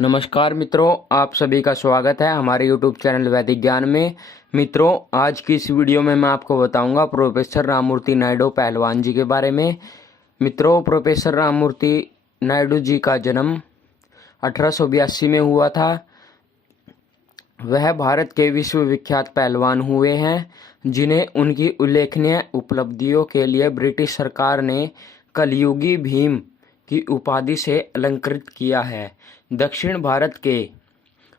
नमस्कार मित्रों, आप सभी का स्वागत है हमारे YouTube चैनल वैदिक ज्ञान में। मित्रों, आज की इस वीडियो में मैं आपको बताऊंगा प्रोफेसर राममूर्ति नायडू पहलवान जी के बारे में। मित्रों, प्रोफेसर राममूर्ति नायडू जी का जन्म 1882 में हुआ था। वह भारत के विश्वविख्यात पहलवान हुए हैं, जिन्हें उनकी उल्लेखनीय उपलब्धियों के लिए ब्रिटिश सरकार ने कलयुगी भीम की उपाधि से अलंकृत किया है। दक्षिण भारत के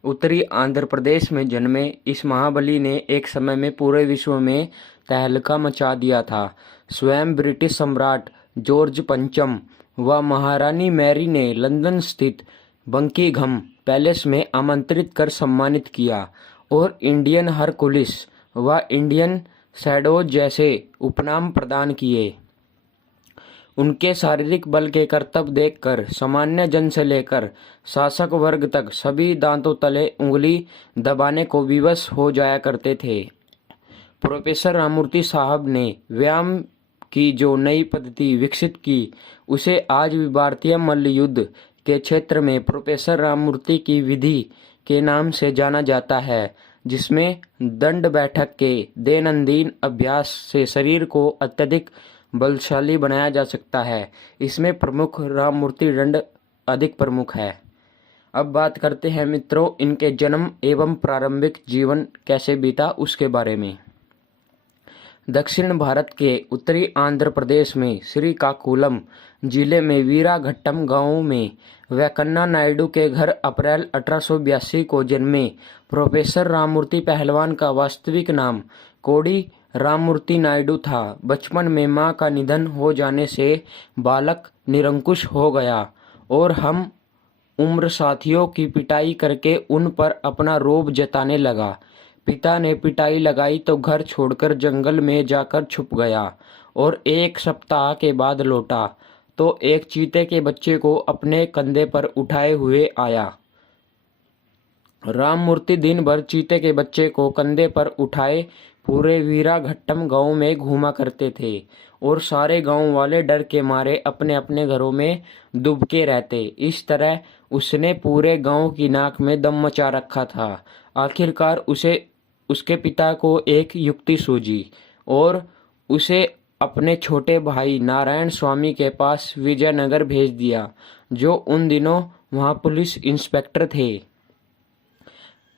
उत्तरी आंध्र प्रदेश में जन्मे इस महाबली ने एक समय में पूरे विश्व में तहलका मचा दिया था। स्वयं ब्रिटिश सम्राट जॉर्ज पंचम व महारानी मैरी ने लंदन स्थित बकिंघम पैलेस में आमंत्रित कर सम्मानित किया और इंडियन हरकुलिस व इंडियन शैडो जैसे उपनाम प्रदान किए। उनके शारीरिक बल के करतब देखकर सामान्य जन से लेकर शासक वर्ग तक सभी दांतों तले उंगली दबाने को विवश हो जाया करते थे। प्रोफेसर राममूर्ति साहब ने व्यायाम की जो नई पद्धति विकसित की, उसे आज भी भारतीय मल्ल युद्ध के क्षेत्र में प्रोफेसर राममूर्ति की विधि के नाम से जाना जाता है, जिसमें दंड बैठक के दैनंदिन अभ्यास से शरीर को अत्यधिक बलशाली बनाया जा सकता है। इसमें प्रमुख राममूर्ति दंड अधिक प्रमुख है। अब बात करते हैं मित्रों, इनके जन्म एवं प्रारंभिक जीवन कैसे बीता उसके बारे में। दक्षिण भारत के उत्तरी आंध्र प्रदेश में श्रीकाकुलम जिले में वीराघट्टम गांव में वेंकन्ना नायडू के घर अप्रैल 1882 को जन्मे प्रोफेसर राममूर्ति पहलवान का वास्तविक नाम कोडी राममूर्ति नायडू था। बचपन में मां का निधन हो जाने से बालक निरंकुश हो गया और हम उम्र साथियों की पिटाई करके उन पर अपना रोब जताने लगा। पिता ने पिटाई लगाई तो घर छोड़कर जंगल में जाकर छुप गया और एक सप्ताह के बाद लौटा तो एक चीते के बच्चे को अपने कंधे पर उठाए हुए आया। राममूर्ति दिन भर चीते के बच्चे को कंधे पर उठाए पूरे वीराघट्टम गांव में घूमा करते थे और सारे गांव वाले डर के मारे अपने अपने घरों में दुबके रहते। इस तरह उसने पूरे गांव की नाक में दम मचा रखा था। आखिरकार उसे उसके पिता को एक युक्ति सूझी और उसे अपने छोटे भाई नारायण स्वामी के पास विजयनगर भेज दिया, जो उन दिनों वहां पुलिस इंस्पेक्टर थे।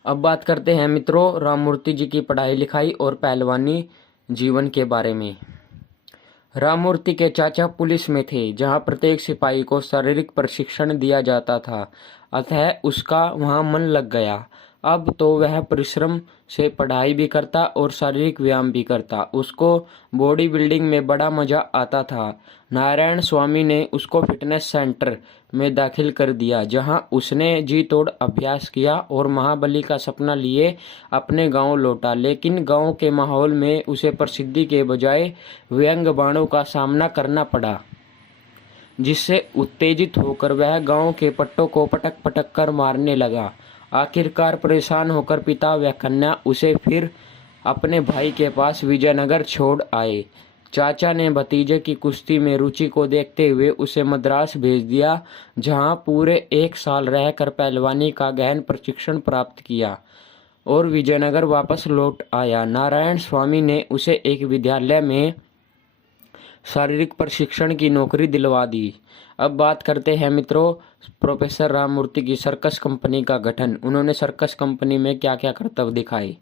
अब बात करते हैं मित्रों राममूर्ति जी की पढ़ाई लिखाई और पहलवानी जीवन के बारे में। राममूर्ति के चाचा पुलिस में थे, जहां प्रत्येक सिपाही को शारीरिक प्रशिक्षण दिया जाता था, अतः उसका वहां मन लग गया। अब तो वह परिश्रम से पढ़ाई भी करता और शारीरिक व्यायाम भी करता। उसको बॉडी बिल्डिंग में बड़ा मजा आता था। नारायण स्वामी ने उसको फिटनेस सेंटर में दाखिल कर दिया, जहां उसने जी तोड़ अभ्यास किया और महाबली का सपना लिए अपने गांव लौटा। लेकिन गांव के माहौल में उसे प्रसिद्धि के बजाय व्यंग बाणों का सामना करना पड़ा, जिससे उत्तेजित होकर वह गांव के पट्टों को पटक पटक कर मारने लगा। आखिरकार परेशान होकर पिता वेंकन्ना उसे फिर अपने भाई के पास विजयनगर छोड़ आए। चाचा ने भतीजे की कुश्ती में रुचि को देखते हुए उसे मद्रास भेज दिया, जहां पूरे 1 साल रहकर पहलवानी का गहन प्रशिक्षण प्राप्त किया और विजयनगर वापस लौट आया। नारायण स्वामी ने उसे एक विद्यालय में शारीरिक प्रशिक्षण की नौकरी दिलवा दी। अब बात करते हैं मित्रों प्रोफेसर राममूर्ति की सर्कस कंपनी का गठन। उन्होंने सर्कस कंपनी में क्या क्या करतव्य दिखाए।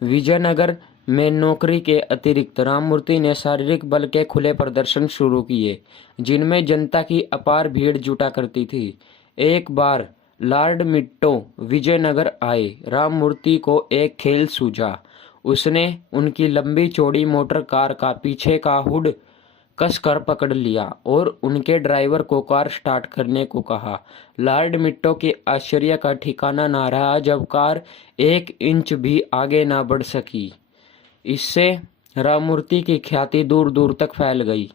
विजयनगर में नौकरी के अतिरिक्त राममूर्ति ने शारीरिक बल के खुले प्रदर्शन शुरू किए, जिनमें जनता की अपार भीड़ जुटा करती थी। एक बार लॉर्ड मिंटो विजयनगर आए। राममूर्ति को एक खेल सूझा। उसने उनकी लंबी चौड़ी मोटर कार का पीछे का हुड कस कर पकड़ लिया और उनके ड्राइवर को कार स्टार्ट करने को कहा। लॉर्ड मिंटो के आश्चर्य का ठिकाना ना रहा जब कार 1 इंच भी आगे ना बढ़ सकी। इससे राममूर्ति की ख्याति दूर दूर तक फैल गई।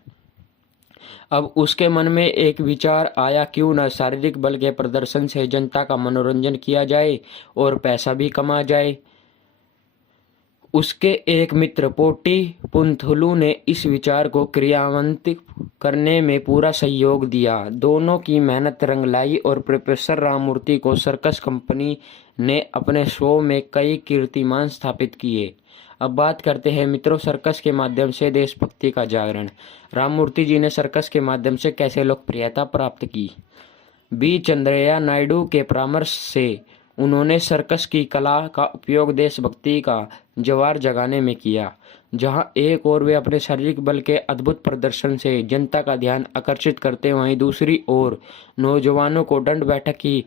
अब उसके मन में एक विचार आया, क्यों न शारीरिक बल के प्रदर्शन से जनता का मनोरंजन किया जाए और पैसा भी कमा जाए। उसके एक मित्र पोटी पुंथलू ने इस विचार को क्रियान्वित करने में पूरा सहयोग दिया। दोनों की मेहनत रंग लाई और प्रोफेसर राममूर्ति को सर्कस कंपनी ने अपने शो में कई कीर्तिमान स्थापित किए। अब बात करते हैं मित्रों सर्कस के माध्यम से देशभक्ति का जागरण। राममूर्ति जी ने सर्कस के माध्यम से कैसे लोकप्रियता प्राप्त की। बी चंद्रैया नायडू के परामर्श से उन्होंने सर्कस की कला का उपयोग देशभक्ति का जवार जगाने में किया। जहां एक ओर वे अपने शारीरिक बल के अद्भुत प्रदर्शन से जनता का ध्यान आकर्षित करते, वहीं दूसरी ओर नौजवानों को दंड बैठक की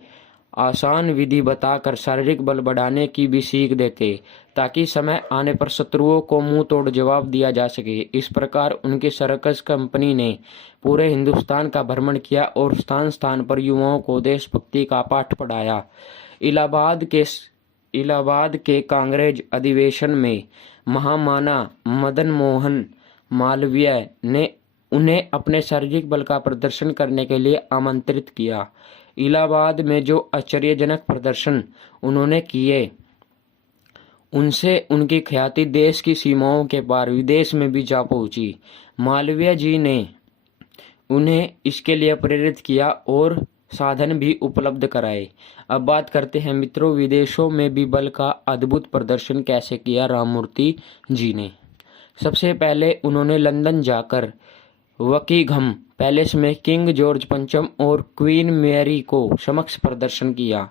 आसान विधि बताकर शारीरिक बल बढ़ाने की भी सीख देते, ताकि समय आने पर शत्रुओं को मुंह तोड़ जवाब दिया जा सके। इस प्रकार उनकी सर्कस कंपनी ने पूरे हिंदुस्तान का भ्रमण किया और स्थान स्थान पर युवाओं को देशभक्ति का पाठ पढ़ाया। इलाहाबाद के कांग्रेस अधिवेशन में महामना मदन मोहन मालवीय ने उन्हें अपने शारीरिक बल का प्रदर्शन करने के लिए आमंत्रित किया। इलाहाबाद में जो आश्चर्यजनक प्रदर्शन उन्होंने किए, उनसे उनकी ख्याति देश की सीमाओं के पार विदेश में भी जा पहुंची। मालवीय जी ने उन्हें इसके लिए प्रेरित किया और साधन भी उपलब्ध कराए। अब बात करते हैं मित्रों विदेशों में भी बल का अद्भुत प्रदर्शन कैसे किया राममूर्ति जी ने। सबसे पहले उन्होंने लंदन जाकर बकिंघम पैलेस में किंग जॉर्ज पंचम और क्वीन मैरी को समक्ष प्रदर्शन किया।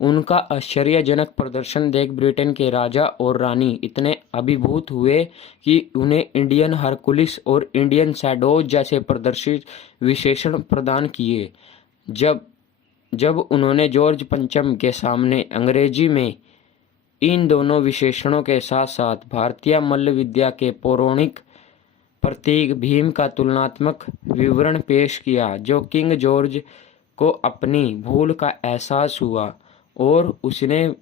उनका आश्चर्यजनक प्रदर्शन देख ब्रिटेन के राजा और रानी इतने अभिभूत हुए कि उन्हें इंडियन हरकुलिस और इंडियन शैडोज जैसे प्रदर्शित विशेषण प्रदान किए। जब उन्होंने जॉर्ज पंचम के सामने अंग्रेजी में इन दोनों विशेषणों के साथ साथ भारतीय मल्ल विद्या के पौराणिक प्रतीक भीम का तुलनात्मक विवरण पेश किया, जो किंग जॉर्ज को अपनी भूल का एहसास हुआ और उसने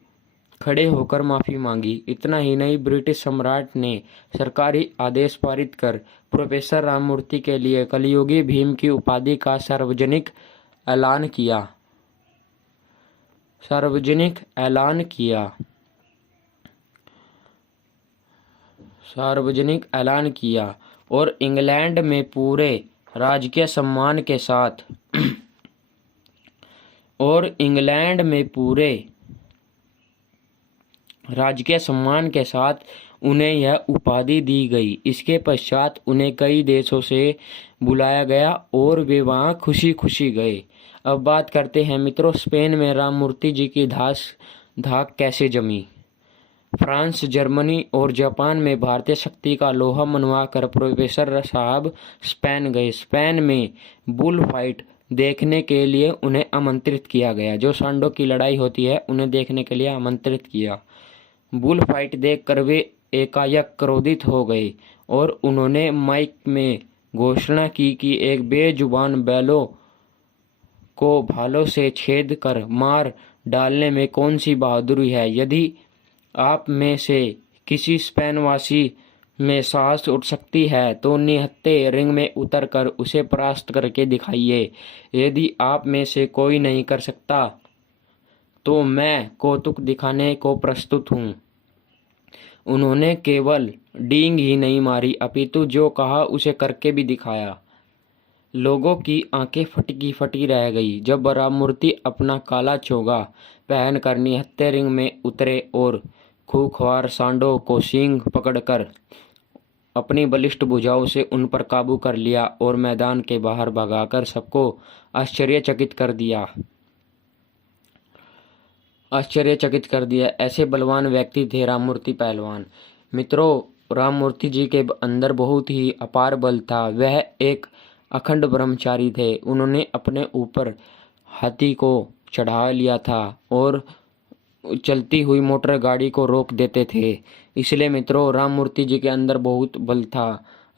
खड़े होकर माफ़ी मांगी। इतना ही नहीं, ब्रिटिश सम्राट ने सरकारी आदेश पारित कर प्रोफेसर राममूर्ति के लिए कलयुगी भीम की उपाधि का सार्वजनिक ऐलान किया और इंग्लैंड में पूरे राजकीय सम्मान के साथ उन्हें यह उपाधि दी गई। इसके पश्चात उन्हें कई देशों से बुलाया गया और वे वहां खुशी खुशी गए। अब बात करते हैं मित्रों स्पेन में राममूर्ति जी की धाक कैसे जमी। फ्रांस, जर्मनी और जापान में भारतीय शक्ति का लोहा मनवा कर प्रोफेसर साहब स्पेन गए। स्पेन में बुल फाइट देखने के लिए उन्हें आमंत्रित किया गया। जो सांडों की लड़ाई होती है उन्हें देखने के लिए आमंत्रित किया। बुल फाइट देखकर वे एकाएक क्रोधित हो गए और उन्होंने माइक में घोषणा की कि एक बेजुबान बैलों को भालों से छेद कर मार डालने में कौन सी बहादुरी है। यदि आप में से किसी स्पेनवासी में साहस उठ सकती है तो निहत्थे रिंग में उतरकर उसे परास्त करके दिखाइए। यदि आप में से कोई नहीं कर सकता तो मैं कौतुक दिखाने को प्रस्तुत हूँ। उन्होंने केवल डींग ही नहीं मारी, अपितु जो कहा उसे करके भी दिखाया। लोगों की आंखें फटी फटी रह गई जब राममूर्ति अपना काला चोगा पहनकर निहत्थे रिंग में उतरे और खूंखार सांडों को सींग पकड़कर अपनी बलिष्ठ भुजाओं से उन पर काबू कर लिया और मैदान के बाहर भगाकर सबको आश्चर्यचकित कर दिया। ऐसे बलवान व्यक्ति थे राममूर्ति पहलवान। मित्रों, राममूर्ति जी के अंदर बहुत ही अपार बल था। वह एक अखंड ब्रह्मचारी थे। उन्होंने अपने ऊपर हाथी को चढ़ा लिया था और चलती हुई मोटर गाड़ी को रोक देते थे। इसलिए मित्रों, राममूर्ति जी के अंदर बहुत बल था।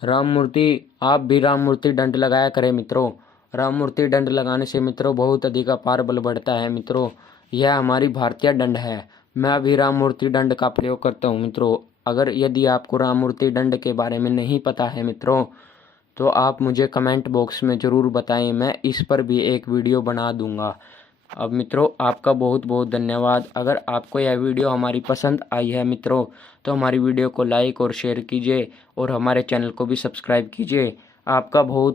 आप भी राममूर्ति दंड लगाया करें मित्रों। राममूर्ति दंड लगाने से मित्रों बहुत अधिक अपार बल बढ़ता है। मित्रों, यह हमारी भारतीय दंड है। मैं भी राममूर्ति दंड का प्रयोग करता हूँ मित्रों। यदि आपको राममूर्ति दंड के बारे में नहीं पता है मित्रों, तो आप मुझे कमेंट बॉक्स में ज़रूर बताएं। मैं इस पर भी एक वीडियो बना दूंगा। अब मित्रों आपका बहुत बहुत धन्यवाद। अगर आपको यह वीडियो हमारी पसंद आई है मित्रों, तो हमारी वीडियो को लाइक और शेयर कीजिए और हमारे चैनल को भी सब्सक्राइब कीजिए। आपका बहुत